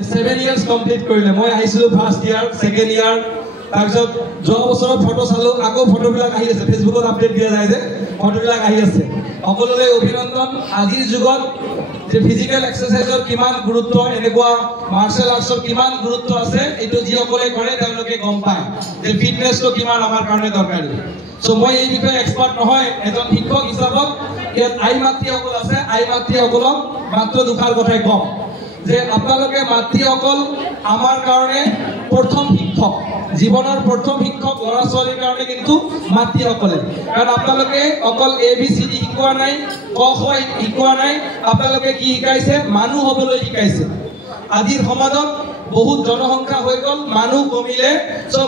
7 years complete কৰিলে মই আহিছিলো ফাৰ্স্ট ইয়াৰ সেকেন্ড ইয়াৰ তাৰপিছত যোৱা বছৰ ফটো চালো আকৌ ফটোবিলাক আহি আছে ফেসবুকত আপডেট দিয়া যায় যে ফটোবিলাক আহি আছে সকলোলৈ অভিনন্দন আজিৰ যুগত যে ফিজিক্যাল এক্সাৰসাইজৰ কিমান গুৰুত্ব এনেকুৱা মাৰ্শাল আৰ্টছৰ কিমান গুৰুত্ব আছে এটো যিসকলে কৰে তেওঁলোকে গম পায় যে ফিটনেছটো কিমান আমাৰ কাৰণে দৰকাৰী সো মই এই বিষয়ে এক্সপাৰ্ট নহয় এজন শিক্ষক হিচাপত ইয়াত আই মাতৃসকল আছে আই মাতৃসকলক মাত্ৰ দুখাৰ কথাই কম যে আপোনালোকে মাতৃসকল আমাৰ কাৰণে প্ৰথম শিক্ষক জীৱনৰ প্ৰথম শিক্ষক ল'ৰা ছোৱালীৰ কাৰণে কিন্তু মাতৃসকলে কাৰণ আপোনালোকে অকল ABCD শিকোৱা নাই ক খ শিকোৱা নাই আপোনালোকে কি শিকাইছে মানুহ হ'বলৈ শিকাইছে আজিৰ সমাজত বহুত জনসংখ্যা হৈ গল মানুহ কমিলে সো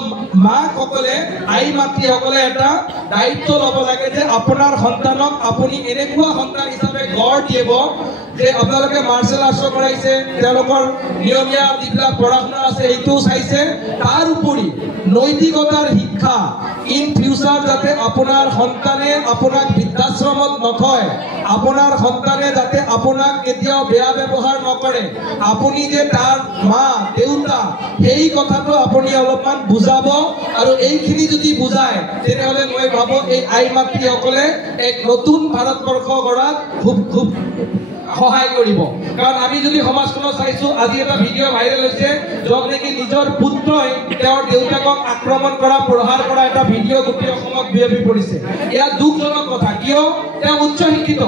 মাসকলে আই মাতৃসকলে এটা দায়িত্ব ল'ব লাগে যে আপোনাৰ সন্তানক আপুনি এনেকুৱা সন্তান হিচাপে গঢ় দিব যে আপোনালোকে মাৰ্শাল আৰ্টছ কৰাইছে তেওঁলোকৰ নিয়মীয়া যিবিলাক পঢ়া-শুনা আছে এইটো চাইছে তাৰ উপৰি নৈতিকতাৰ শিক্ষা ইন ফিউচাৰ যাতে আপোনাৰ সন্তানে আপোনাক বৃদ্ধাশ্ৰমত নথয় আপোনাৰ সন্তানে যাতে আপোনাক কেতিয়াও বেয়া ব্যৱহাৰ নকৰে আপুনি যে তাৰ মা দেউতা এই কথাটো আপুনি অলপমান বুজাব আৰু এইখিনি যদি বুজায় তেনেহলে মই ভাবো এই আই মাতৃসকলে এক নতুন ভাৰতবৰ্ষ গঢ়াত খুব সহায় কৰিব কাৰণ আমি যদি সমাজখনত চাইছো আজি এটা ভিডিও ভাইৰেল হৈছে যত নেকি নিজৰ পুত্ৰই তেওঁৰ দেউতাকক আক্ৰমণ কৰা প্ৰহাৰ কৰা এটা ভিডিও গোটেই অসমত বিয়পি পৰিছে এয়া দুখজনক কথা কিয় তেওঁ উচ্চ শিক্ষিত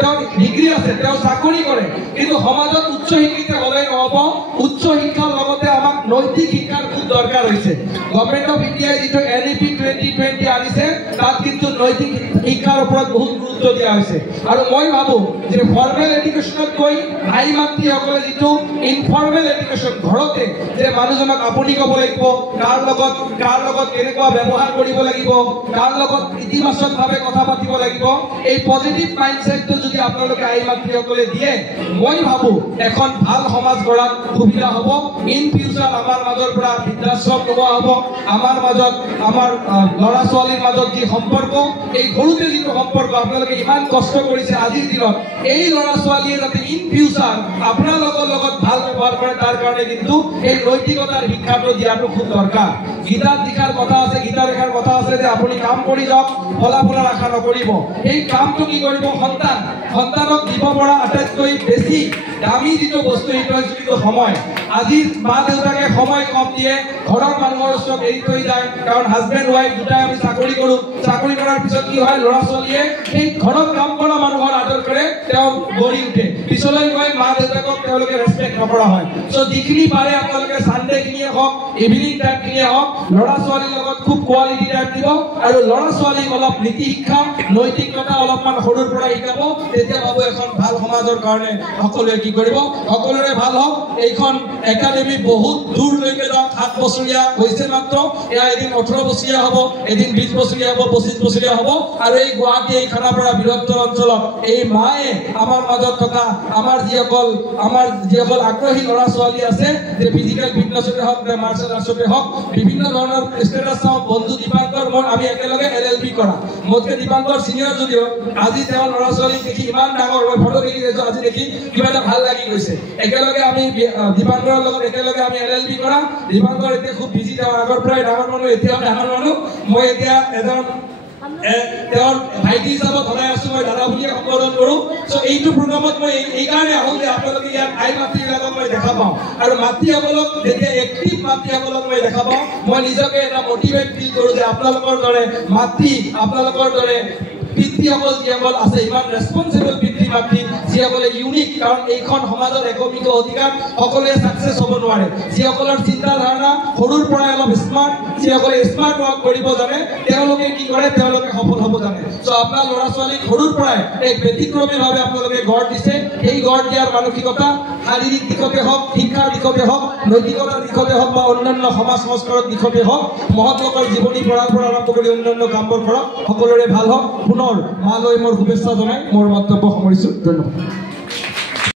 তেওঁ ডিগ্ৰী আছে তেওঁ চাকৰি কৰে কিন্তু সমাজত উচ্চ শিক্ষিত হ'লে নহব উচ্চ শিক্ষাৰ লগতে আমাক নৈতিক শিক্ষাৰ খুব দৰকাৰ হৈছে গভৰ্ণমেণ্ট অফ ইণ্ডিয়াই যিটো NEP 2020 আনিছে তাত কিন্তু নৈতিক শিক্ষাৰ ওপৰত বহুত গুৰুত্ব দিয়া হৈছে আৰু মই ভাবো যে ফৰ্মেল এডুকেশনত কৈ আই মাতৃসকলে যিটো ইনফৰ্মেল এডুকেশন ঘৰতে যে মানুহজনক আপুনি ক'ব লাগিব কাৰ লগত কেনেকুৱা ব্যৱহাৰ কৰিব লাগিব কাৰ লগত ইতিবাচকভাৱে কথা পাতিব লাগিব এই পজিটিভ মাইন্ডছেটটো যদি আপোনালোকে আই মাতৃসকলে দিয়ে মই ভাবো এখন ভাল সমাজ গঢ়াত সুবিধা হ'ব ইন ফিউচাৰ আমাৰ মাজৰ পৰা বৃদ্ধাশ্ৰম নোহোৱা হ'ব আমাৰ মাজত আমাৰ ল'ৰা ছোৱালীৰ মাজত যি সম্পৰ্ক এই সৰুতে যিটো সম্পৰ্ক আপোনালোকে ইমান কষ্ট কৰিছে আজিৰ দিনত এই ল'ৰা ছোৱালীয়ে যাতে ইন ফিউচাৰ আপোনালোকৰ লগত ভাল ব্যৱহাৰ কৰে তাৰ কাৰণে কিন্তু এই নৈতিকতাৰ শিক্ষাটো দিয়াটো খুব দৰকাৰ গীতাত লিখাৰ কথা আছে গীতা লেখাৰ কথা আছে যে আপুনি কাম কৰি যাওক ফলাফলৰ আশা নকৰিব এই কামটো কি কৰিব সন্তানক দিব পৰা আটাইতকৈ বেছি দামী যিটো বস্তু সেইটো হৈছে সময় আজিৰ মা দেউতাকে সময় কম দিয়ে ঘৰৰ মানুহৰ ওচৰত এৰি থৈ যায় কাৰণ হাজবেণ্ড ৱাইফ দুটাই আমি চাকৰি কৰো চাকৰি কৰাৰ পিছত কি হয় ল'ৰা ছোৱালীয়ে এই ঘৰত কাম কৰা মানুহৰ আদৰ কৰে তেওঁ গঢ়ি উঠে পিছলৈ গৈ মা দেউতাকক তেওঁলোকে ৰেসপেক্ট নকৰা হয় সো যিখিনি পাৰে আপোনালোকে সানডে খিনিয়ে হওক ইভিনিং টাইম খিনিয়ে হওক ল'ৰা ছোৱালীৰ লগত খুব কোৱালিটি টাইম দিব আৰু ল'ৰা ছোৱালীক অলপ নীতি শিক্ষা নৈতিকতা অলপমান সৰুৰ পৰা শিকাব তেতিয়া ভাবো এখন ভাল সমাজৰ কাৰণে সকলোৱে কি কৰিব সকলোৰে ভাল হওক এইখন একাডেমি বহুত দূৰলৈকে যাওক 7 বছৰীয়া হৈছে মাত্ৰ এয়া এদিন 18 বছৰীয়া হ'ব এদিন 20 বছৰীয়া হ'ব 25 বছৰীয়া হ'ব আৰু এই গুৱাহাটী এই খানাপাৰা বৃহত্তৰ অঞ্চলত এই মায়ে আমাৰ মাজত থকা আমাৰ যিসকল আগ্ৰহী ল'ৰা ছোৱালী আছে যে ফিজিক্যাল ফিটনেছতে হওক বা মাৰ্শাল আৰ্টছতে হওক বিভিন্ন ধৰণৰ ষ্টেটাছ চাওক বন্ধু দীপাংকৰ আমি একেলগে LLB কৰা মোতকে দীপাংকৰ সিনিয়ৰ যদিও আজি তেওঁৰ ল'ৰা ছোৱালীক দেখি ইমান ডাঙৰ মই ফটো দেখি আজি দেখি কিবা এটা ভাল লাগি গৈছে একেলগে আমি দীপাংকৰৰ লগত একেলগে আমি LLB কৰা দীপাংকৰ এতিয়া খুব বিজি তেওঁ আগৰ পৰাই ডাঙৰ মানুহ এতিয়া ডাঙৰ মানুহ মই এতিয়া এজন তেওঁৰ ভাইটি হিচাপত সদায় আছো মই দাদা বুলিয়ে সম্বোধন কৰো সো এইটো প্ৰগ্ৰামত মই এই কাৰণে আহো যে আপোনালোকে ইয়াত আই মাতৃবিলাকক মই দেখা পাওঁ আৰু মাতৃসকলক যেতিয়া এক্টিভ মাতৃসকলক মই দেখা পাওঁ মই নিজকে এটা মটিভেট ফিল কৰো যে আপোনালোকৰ দৰে মাতৃ আপোনালোকৰ দৰে পিতৃসকল যিসকল আছে ইমান ৰেসপন্সিবল পিতৃ মাতৃ যিসকলে ইউনিক কাৰণ এইখন সমাজত একমিক অধিকাৰ সকলোৱে সাকসেস হ'ব নোৱাৰে যিসকলৰ চিন্তা ধাৰণা সৰুৰ পৰাই অলপ স্মাৰ্ট যিসকলে স্মাৰ্ট ৱৰ্ক কৰিব জানে তেওঁলোকে কি কৰে তেওঁলোকে সফল হ'ব জানে সো আপোনাৰ ল'ৰা ছোৱালীক সৰুৰ পৰাই এক ব্যতিক্ৰমীভাৱে আপোনালোকে গঢ় দিছে এই গঢ় দিয়াৰ মানসিকতা শাৰীৰিক দিশতে হওক শিক্ষাৰ দিশতে হওক নৈতিকতাৰ দিশতে হওক বা অন্যান্য সমাজ সংস্কাৰৰ দিশতে হওক মহৎ লোকৰ জীৱনী পঢ়াৰ পৰা আৰম্ভ কৰি অন্যান্য কামবোৰ কৰক সকলোৰে ভাল হওক পুনৰ মালৈ মোৰ শুভেচ্ছা জনাই মোৰ বক্তব্য সামৰিছো ধন্যবাদ